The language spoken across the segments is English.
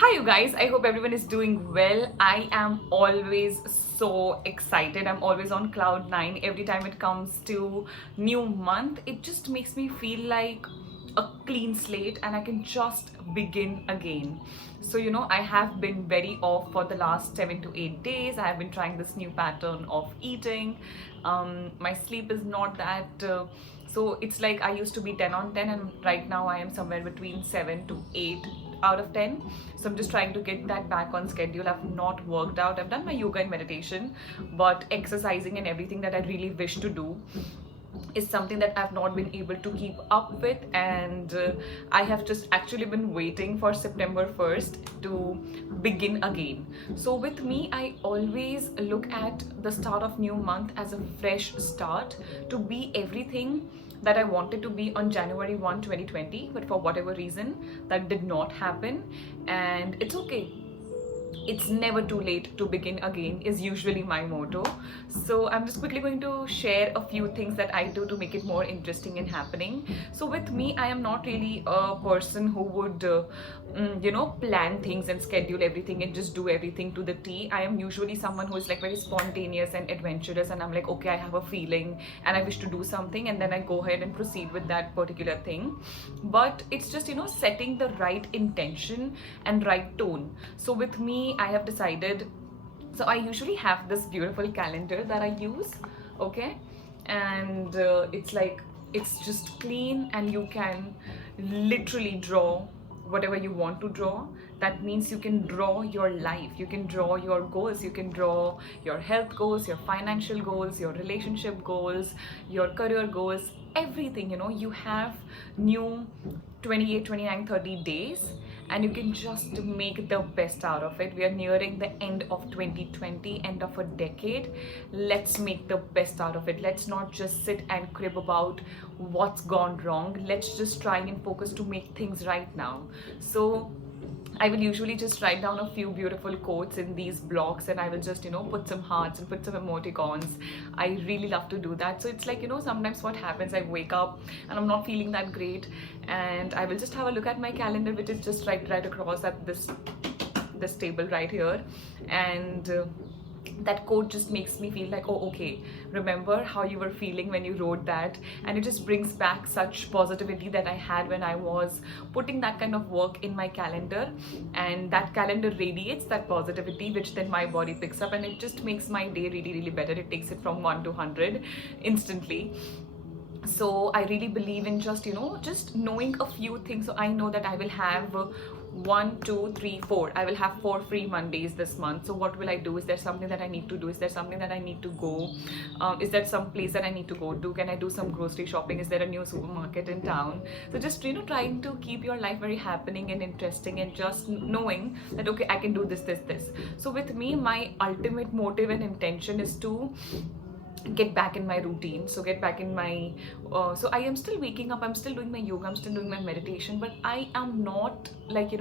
Hi, you guys. I hope everyone is doing well. I am always so excited. I'm always on cloud nine every time it comes to new month. It just makes me feel like a clean slate and I can just begin again. So, I have been very off for the last 7 to 8 days. I have been trying this new pattern of eating. My sleep is not that. So it's like I used to be 10 on 10, and right now I am somewhere between 7 to 8 out of 10. So I'm just trying to get that back on schedule. I've not worked out. I've done my yoga and meditation, but exercising and everything that I really wish to do is something that I've not been able to keep up with, and I have just actually been waiting for September 1st to begin again. So with me, I always look at the start of new month as a fresh start to be everything that I wanted to be on January 1, 2020, but for whatever reason that did not happen, and it's okay. It's never too late to begin again is usually my motto. So I'm just quickly going to share a few things that I do to make it more interesting and happening. So with me, I am not really a person who would plan things and schedule everything and just do everything to the T. I am usually someone who is like very spontaneous and adventurous, and I'm like, okay, I have a feeling and I wish to do something, and then I go ahead and proceed with that particular thing. But it's just setting the right intention and right tone. So with me, I have decided, so I usually have this beautiful calendar that I use, okay, and it's just clean, and you can literally draw whatever you want to draw. That means you can draw your life, you can draw your goals, you can draw your health goals, your financial goals, your relationship goals, your career goals, everything. You have new 28, 29, 30 days, and you can just make the best out of it. We are nearing the end of 2020, end of a decade. Let's make the best out of it. Let's not just sit and crib about what's gone wrong. Let's just try and focus to make things right now. So I will usually just write down a few beautiful quotes in these blocks, and I will just put some hearts and put some emoticons. I really love to do that. So it's like sometimes what happens, I wake up and I'm not feeling that great, and I will just have a look at my calendar, which is just right across at this table right here, and that quote just makes me feel like, oh, okay, remember how you were feeling when you wrote that. And it just brings back such positivity that I had when I was putting that kind of work in my calendar, and that calendar radiates that positivity, which then my body picks up, and it just makes my day really better. It takes it from 1 to 100 instantly. So I really believe in just knowing a few things. So I know that I will have 1, 2, 3, 4. I will have 4 free Mondays this month. So what will I do? Is there something that I need to do? Is there something that I need to go? Is there some place that I need to go to? Can I do some grocery shopping? Is there a new supermarket in town? So just trying to keep your life very happening and interesting, and just knowing that, okay, I can do this. So with me, my ultimate motive and intention is to get back in my routine. So get back in my so I am still waking up, I'm still doing my yoga, I'm still doing my meditation, but I am not like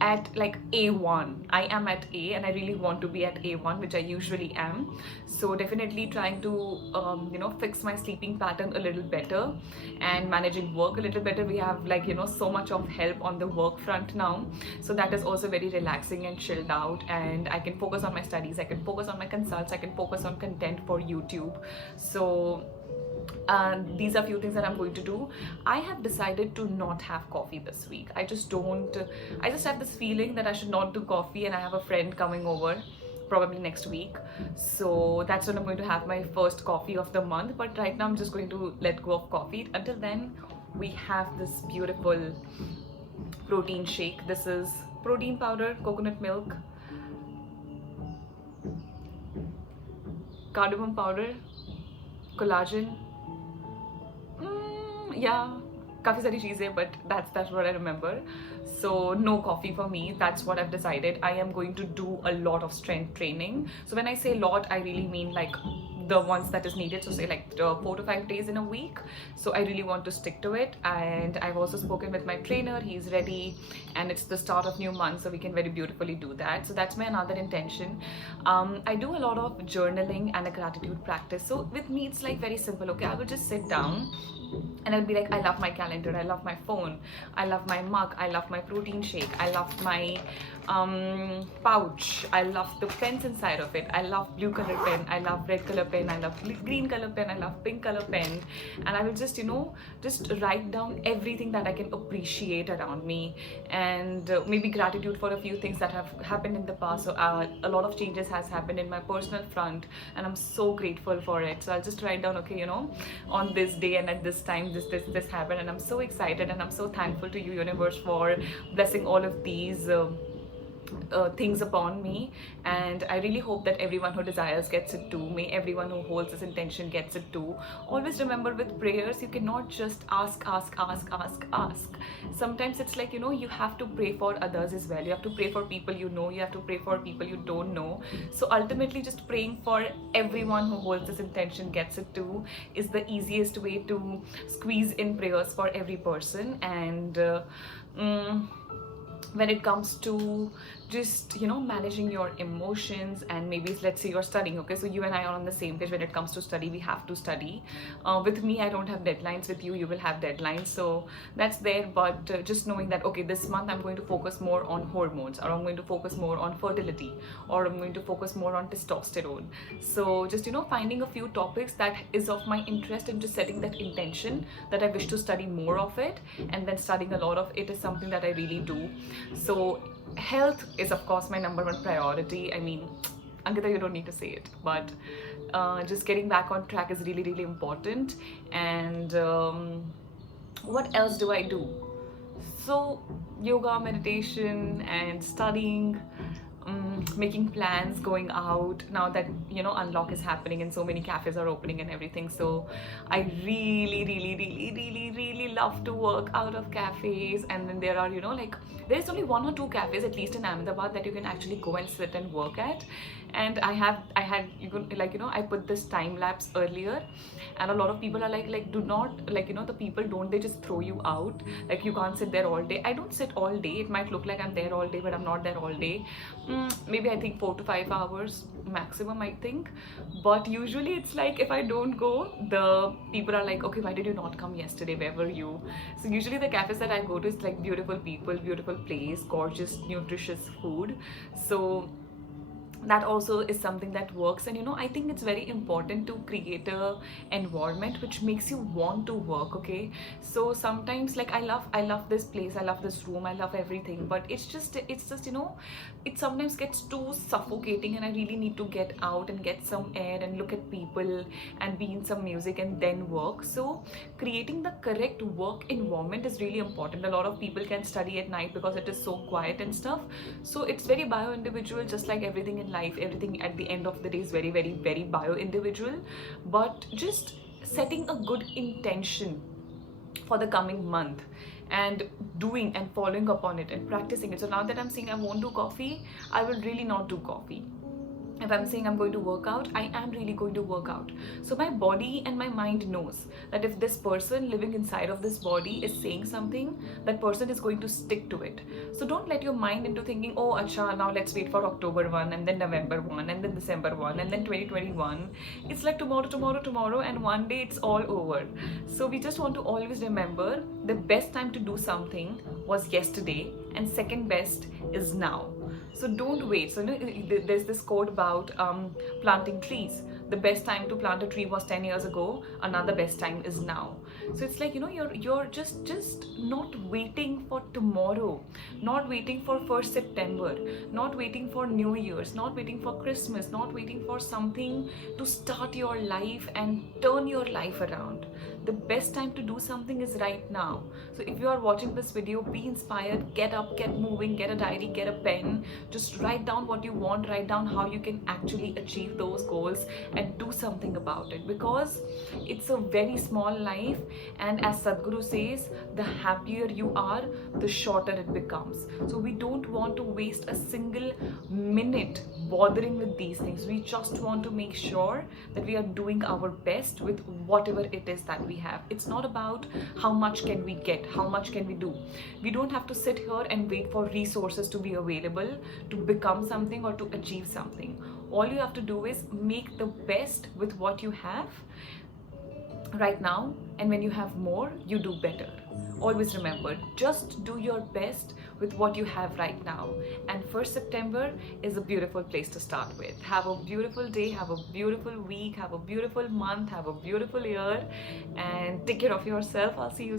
at like A1. I am at A, and I really want to be at A1, which I usually am. So definitely trying to fix my sleeping pattern a little better and managing work a little better. We have so much of help on the work front now, so that is also very relaxing and chilled out, and I can focus on my studies, I can focus on my consults, I can focus on content for YouTube. So these are few things that I'm going to do. I have decided to not have coffee this week. I just have this feeling that I should not do coffee, and I have a friend coming over probably next week, so that's when I'm going to have my first coffee of the month. But right now I'm just going to let go of coffee. Until then, we have this beautiful protein shake. This is protein powder, coconut milk, cardamom powder, collagen, yeah, काफ़ी सारी चीज़ें, but that's what I remember. So no coffee for me. That's what I've decided. I am going to do a lot of strength training. So when I say lot, I really mean like the ones that is needed. So say like 4 to 5 days in a week. So I really want to stick to it. And I've also spoken with my trainer. He's ready, and it's the start of new month, so we can very beautifully do that. So that's my another intention. I do a lot of journaling and a gratitude practice. So with me, it's like very simple. Okay, I will just sit down and I'll be like, I love my calendar, I love my phone, I love my mug, I love my protein shake, I love my pouch, I love the pens inside of it, I love blue color pen, I love red color pen, I love green color pen, I love pink color pen. And I will just, just write down everything that I can appreciate around me, and maybe gratitude for a few things that have happened in the past. So a lot of changes has happened in my personal front, and I'm so grateful for it. So I'll just write down, okay, on this day and at this time this happened, and I'm so excited and I'm so thankful to you, universe, for blessing all of these things upon me. And I really hope that everyone who desires gets it too. May everyone who holds this intention gets it too. Always remember, with prayers you cannot just ask. Sometimes it's like, you have to pray for others as well. You have to pray for people you know, you have to pray for people you don't know. So ultimately, just praying for everyone who holds this intention gets it too is the easiest way to squeeze in prayers for every person. And when it comes to just managing your emotions, and maybe let's say you're studying, okay, so you and I are on the same page. When it comes to study, we have to study. With me, I don't have deadlines. With you, you will have deadlines, so that's there. But just knowing that, okay, this month I'm going to focus more on hormones, or I'm going to focus more on fertility, or I'm going to focus more on testosterone. So just finding a few topics that is of my interest, and just setting that intention that I wish to study more of it, and then studying a lot of it is something that I really do. So health is of course my number one priority. I mean, Ankita, you don't need to say it, but just getting back on track is really, really important. And what else do I do? So yoga, meditation, and studying, making plans, going out. Now that unlock is happening and so many cafes are opening and everything, so I really love to work out of cafes. And then there are like, there's only 1 or 2 cafes at least in Ahmedabad that you can actually go and sit and work at. And I had you could, like, I put this time lapse earlier, and a lot of people are like, do not, like, the people, don't they just throw you out, like you can't sit there all day. I don't sit all day. It might look like I'm there all day, but I'm not there all day. Maybe I think 4 to 5 hours maximum, I think. But usually it's like, if I don't go, the people are like, okay, why did you not come yesterday, where were you? So usually the cafes that I go to is like beautiful people, beautiful place, gorgeous nutritious food. So that also is something that works. And I think it's very important to create a environment which makes you want to work, okay? So sometimes, like, I love this place, I love this room, I love everything, but it's just it sometimes gets too suffocating, and I really need to get out and get some air and look at people and be in some music and then work. So creating the correct work environment is really important. A lot of people can study at night because it is so quiet and stuff. So it's very bio individual, just like everything in life. Everything at the end of the day is very, very, very bio individual. But just setting a good intention for the coming month, and doing and following upon it and practicing it. So now that I'm saying I won't do coffee, I will really not do coffee. If I'm saying I'm going to work out, I am really going to work out. So my body and my mind knows that if this person living inside of this body is saying something, that person is going to stick to it. So don't let your mind into thinking, oh, acha, now let's wait for October 1, and then November 1, and then December 1, and then 2021. It's like tomorrow, and one day it's all over. So we just want to always remember, the best time to do something was yesterday, and second best is now. So don't wait. So there's this quote about planting trees. The best time to plant a tree was 10 years ago. Another best time is now. So it's like, you're just not waiting for tomorrow, not waiting for 1st September, not waiting for New Year's, not waiting for Christmas, not waiting for something to start your life and turn your life around. The best time to do something is right now. So if you are watching this video, be inspired, get up, get moving, get a diary, get a pen, just write down what you want, write down how you can actually achieve those goals, and do something about it, because it's a very small life. And as Sadhguru says, the happier you are, the shorter it becomes. So we don't want to waste a single minute bothering with these things. We just want to make sure that we are doing our best with whatever it is that we have. It's not about how much can we get, how much can we do. We don't have to sit here and wait for resources to be available to become something or to achieve something. All you have to do is make the best with what you have right now, And when you have more, you do better. Always remember, just do your best with what you have right now. And 1st September is a beautiful place to start with. Have a beautiful day, have a beautiful week, have a beautiful month, have a beautiful year, and take care of yourself. I'll see you soon.